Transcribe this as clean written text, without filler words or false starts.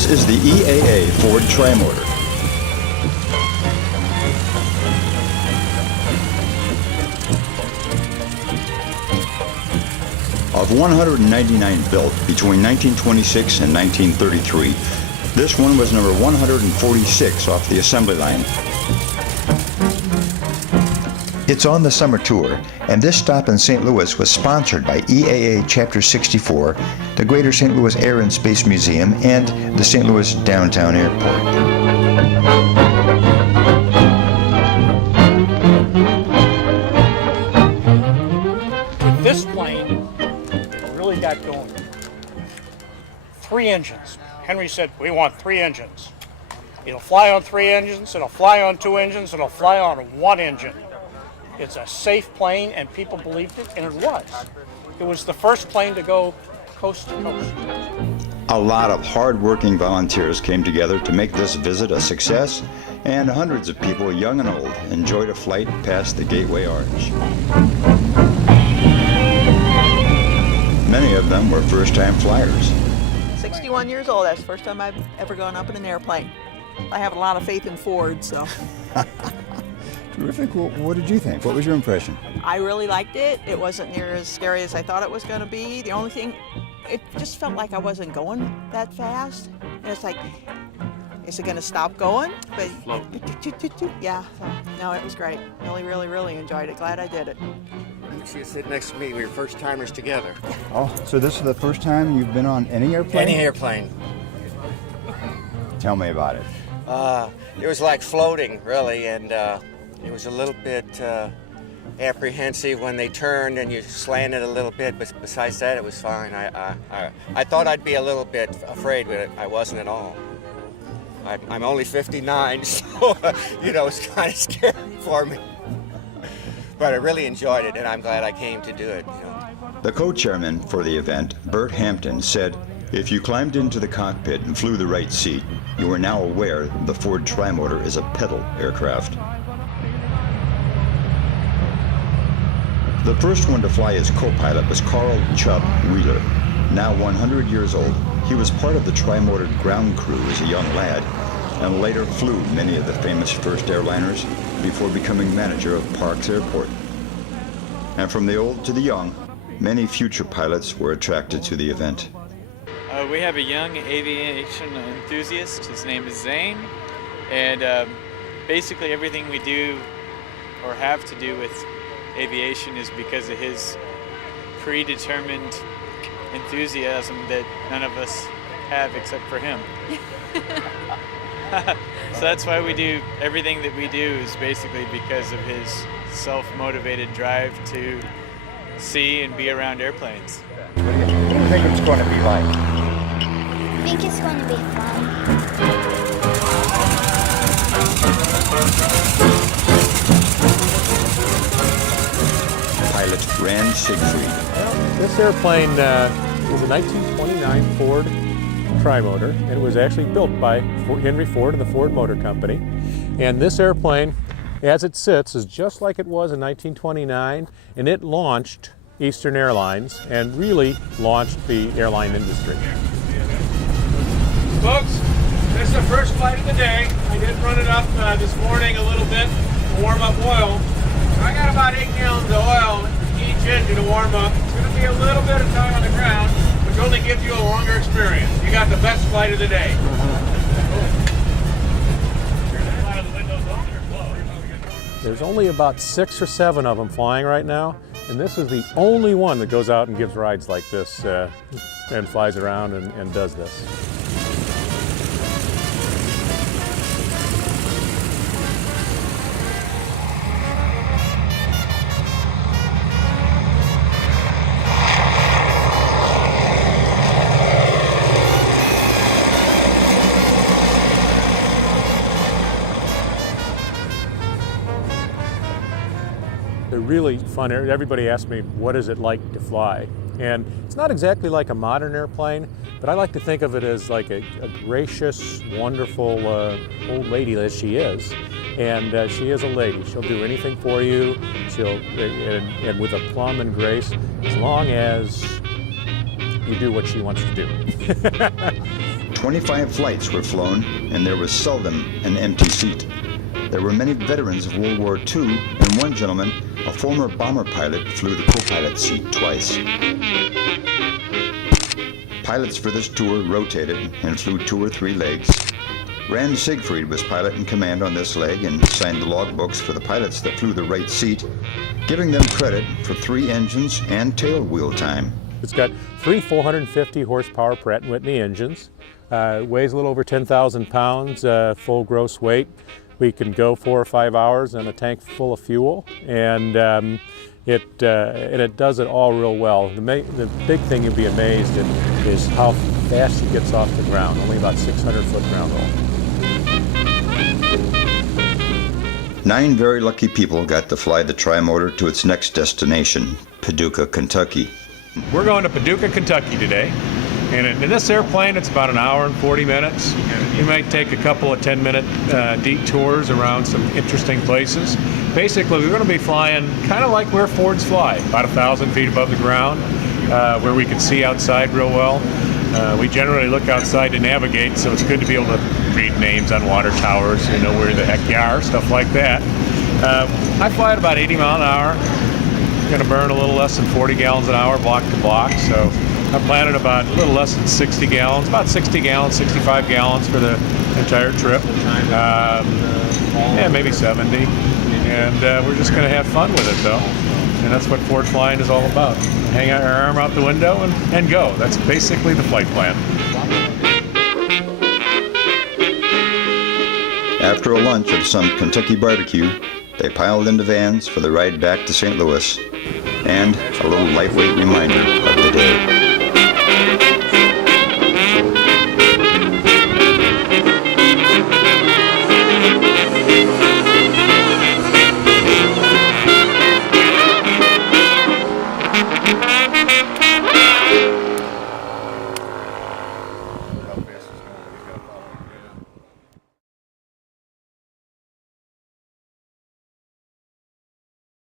This is the EAA Ford Trimotor. Of 199 built between 1926 and 1933, this one was number 146 off the assembly line. It's on the summer tour, and this stop in St. Louis was sponsored by EAA Chapter 64, the Greater St. Louis Air and Space Museum, and the St. Louis Downtown Airport. This plane really got going. 3 engines. Henry said, we want 3 engines. It'll fly on 3 engines, it'll fly on 2 engines, it'll fly on 1 engine. It's a safe plane, and people believed it, and it was. It was the first plane to go coast to coast. A lot of hard-working volunteers came together to make this visit a success, and hundreds of people, young and old, enjoyed a flight past the Gateway Arch. Many of them were first-time flyers. 61 years old, that's the first time I've ever gone up in an airplane. I have a lot of faith in Ford, so. Terrific. Well, what did you think? What was your impression? I really liked it. It wasn't near as scary as I thought it was going to be. The only thing, it just felt like I wasn't going that fast. And it's like, is it going to stop going? But yeah, so, no, it was great. Really, really enjoyed it. Glad I did it. She was sitting next to me. We were first timers together. Oh, so this is the first time you've been on any airplane? Any airplane. Tell me about it. It was like floating, really, and it was a little bit apprehensive when they turned and you slanted a little bit, but besides that, it was fine. I thought I'd be a little bit afraid, but I wasn't at all. I'm only 59, so, you know, it's kind of scary for me. But I really enjoyed it, and I'm glad I came to do it. You know. The co-chairman for the event, Bert Hampton, said, if you climbed into the cockpit and flew the right seat, you are now aware the Ford Trimotor is a pedal aircraft. The first one to fly as co-pilot was Carl Chubb Wheeler. Now 100 years old, he was part of the Trimotor ground crew as a young lad, and later flew many of the famous first airliners before becoming manager of Parks Airport. And from the old to the young, many future pilots were attracted to the event. We have a young aviation enthusiast. His name is Zane, and basically everything we do or have to do with aviation is because of his predetermined enthusiasm that none of us have except for him. So that's why we do everything that we do is basically because of his self-motivated drive to see and be around airplanes. What do you think it's going to be like? I think it's going to be fun. Pilot Rand Siegfried. Well, this airplane was a 1929 Ford Trimotor, and it was actually built by Henry Ford and the Ford Motor Company. And this airplane, as it sits, is just like it was in 1929, and it launched Eastern Airlines and really launched the airline industry. Folks, this is the first flight of the day. I did run it up this morning a little bit to warm up oil. I got about 8 gallons of oil each engine to warm up. It's going to be a little bit of time on the ground, which only gives you a longer experience. You got the best flight of the day. There's only about 6 or 7 of them flying right now, and this is the only one that goes out and gives rides like this and flies around and does this. They're really fun. Everybody asks me, what is it like to fly? And it's not exactly like a modern airplane, but I like to think of it as like a gracious, wonderful old lady that she is. And she is a lady. She'll do anything for you. And with aplomb and grace, as long as you do what she wants to do. 25 flights were flown, and there was seldom an empty seat. There were many veterans of World War II, and one gentleman, a former bomber pilot, flew the co-pilot seat twice. Pilots for this tour rotated and flew 2 or 3 legs. Rand Siegfried was pilot in command on this leg and signed the logbooks for the pilots that flew the right seat, giving them credit for 3 engines and tail wheel time. It's got 3 450 horsepower Pratt & Whitney engines. Weighs a little over 10,000 pounds, full gross weight. We can go 4 or 5 hours in a tank full of fuel, and it does it all real well. The big thing you'll be amazed at is how fast it gets off the ground, only about 600-foot ground roll. 9 very lucky people got to fly the Trimotor to its next destination, Paducah, Kentucky. We're going to Paducah, Kentucky today. And in this airplane, it's about 1 hour and 40 minutes. You might take a couple of 10-minute detours around some interesting places. Basically, we're going to be flying kind of like where Fords fly, about 1,000 feet above the ground, where we can see outside real well. We generally look outside to navigate, so it's good to be able to read names on water towers, you know where the heck you are, stuff like that. I fly at about 80 miles an hour. Going to burn a little less than 40 gallons an hour block to block, so I'm planning about a little less than 60 gallons, about 60 gallons, 65 gallons for the entire trip. Yeah, maybe 70. And we're just going to have fun with it, though. And that's what Ford flying is all about. Hang our arm out the window and go. That's basically the flight plan. After a lunch of some Kentucky barbecue, they piled into vans for the ride back to St. Louis, and a little lightweight reminder of the day.